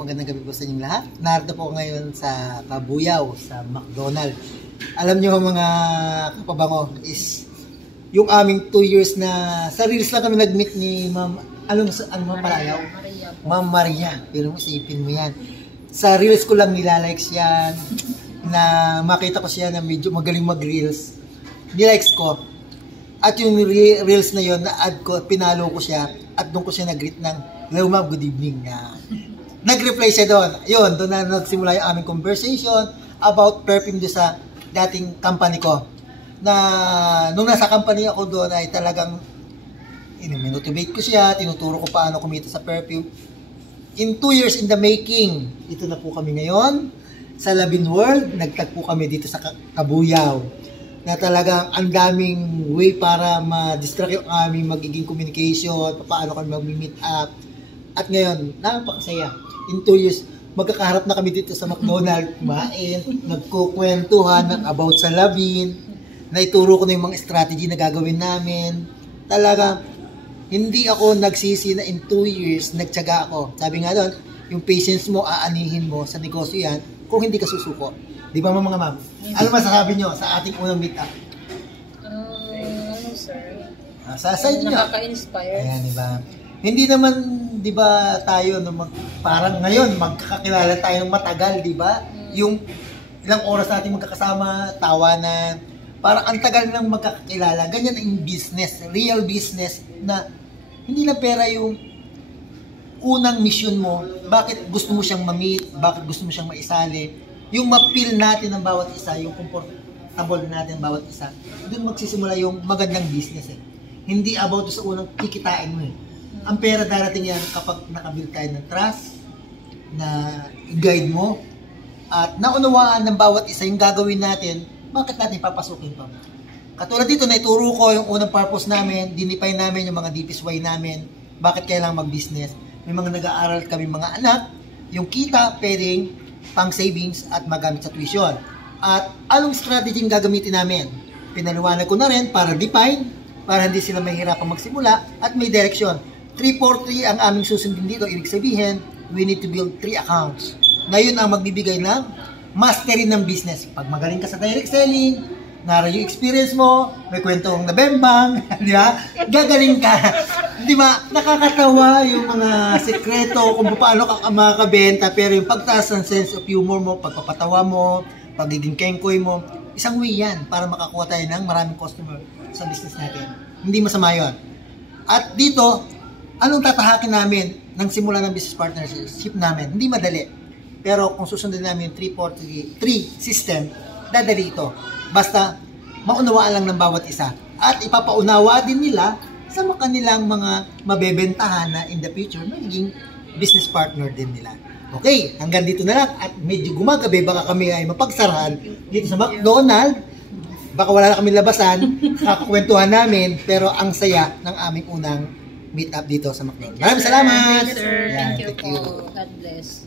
magandang gabi po sa inyong lahat. Narito po ngayon sa Kabuyaw, sa McDonald's. Alam nyo mga kapabango, is yung aming 2 years na sa reels lang kami nag-meet ni Ma'am, ano Ma'am Palayaw? Ma'am Maria. Pero isipin mo yan. Sa reels ko lang nilalikes yan, na makita ko siya na medyo magaling mag-reels. Nilikes ko. At yung reels na yon na-add ko, pinalo ko siya, at doon ko siya nag-greet ng hello ma'am, good evening. Nag-reply siya doon. Yun, doon na nagsimula yung aming conversation about perfume doon sa dating company ko. Na nung nasa company ako doon ay talagang motivate ko siya, tinuturo ko paano kumita sa perfume. In 2 years in the making, ito na po kami ngayon sa Labin World. Nagtagpo kami dito sa Kabuyaw. Na talagang ang daming way para ma-distract yung aming magiging communication, paano kami mag-meet up. At ngayon, napakasaya. In 2 years, magkakaharap na kami dito sa McDonald's, kumain, nagkukwentuhan about sa Labin, naituro ko na yung mga strategy na gagawin namin. Talaga, hindi ako nagsisi na in 2 years, nagtyaga ako. Sabi nga doon, yung patience mo, aanihin mo sa negosyo yan, kung hindi ka susuko. Di ba mga ma'am? Ano masasabi nyo sa ating unang meet up? Ano sir? Sa side nyo. Nakaka-inspire. Ayan, di ba? Hindi naman, di ba, tayo, no, parang ngayon, magkakakilala tayo ng matagal, di ba? Yung ilang oras natin magkakasama, tawanan, parang ang tagal nang magkakakilala. Ganyan ang business, real business, na hindi lang pera yung unang mission mo, bakit gusto mo siyang ma-meet, bakit gusto mo siyang maisali, yung ma-feel natin ng bawat isa, yung comfortable natin ng bawat isa, doon magsisimula yung magandang business eh. Hindi about sa unang kikitain mo eh. Ang pera darating yan kapag nakabuild tayo ng trust, na guide mo, at naunawaan ng bawat isa yung gagawin natin, bakit natin papasukin pa? Katulad dito, naituro ko yung unang purpose namin, dinifine namin yung mga deepest why namin, bakit kailangan mag-business. May mga nag-aaral kami mga anak, yung kita pwedeng pang savings at magamit sa tuition. At anong strategy yung gagamitin namin? Pinaliwanag ko na rin para define, para hindi sila mahirapan magsimula at may direction. 343 ang aming susundin dito. Ibig sabihin, we need to build 3 accounts. Na yun ang magbibigay ng mastery ng business. Pag magaling ka sa direct selling, nara yung experience mo, may kwentong nabembang, di ba? Gagaling ka. Di ba? Nakakatawa yung mga sekreto kung paano ka makakabenta, pero yung pagtaas ng sense of humor mo, pagpapatawa mo, pagiging kengkoy mo, isang way yan para makakuha tayo ng maraming customer sa business natin. Hindi masama yun. At dito, anong tatahakin namin ng simula ng business partnership namin? Hindi madali. Pero kung susundin namin yung 3 system, dadali ito. Basta maunawaan lang ng bawat isa. At ipapaunawa din nila sa kanilang mga mabebentahan na in the future magiging business partner din nila. Okay, hanggang dito na lang. At medyo gumagabi, baka kami ay mapagsarahan dito sa McDonald's. Baka wala na kami labasan, kakakwentuhan namin, pero ang saya ng aming unang meet up dito sa McDonald's. Maraming salamat! Thank you, sir. Yan, Thank you po. God bless.